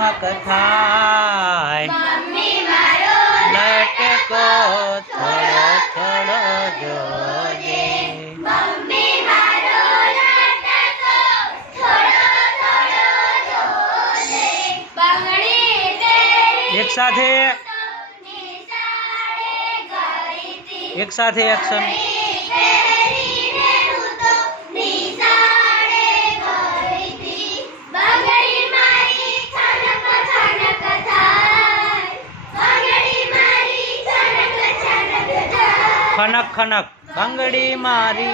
ચમક થાય લટકો થોડો થોડો જોજે एक साथ एक्शन खनक खनक बांगड़ी मारी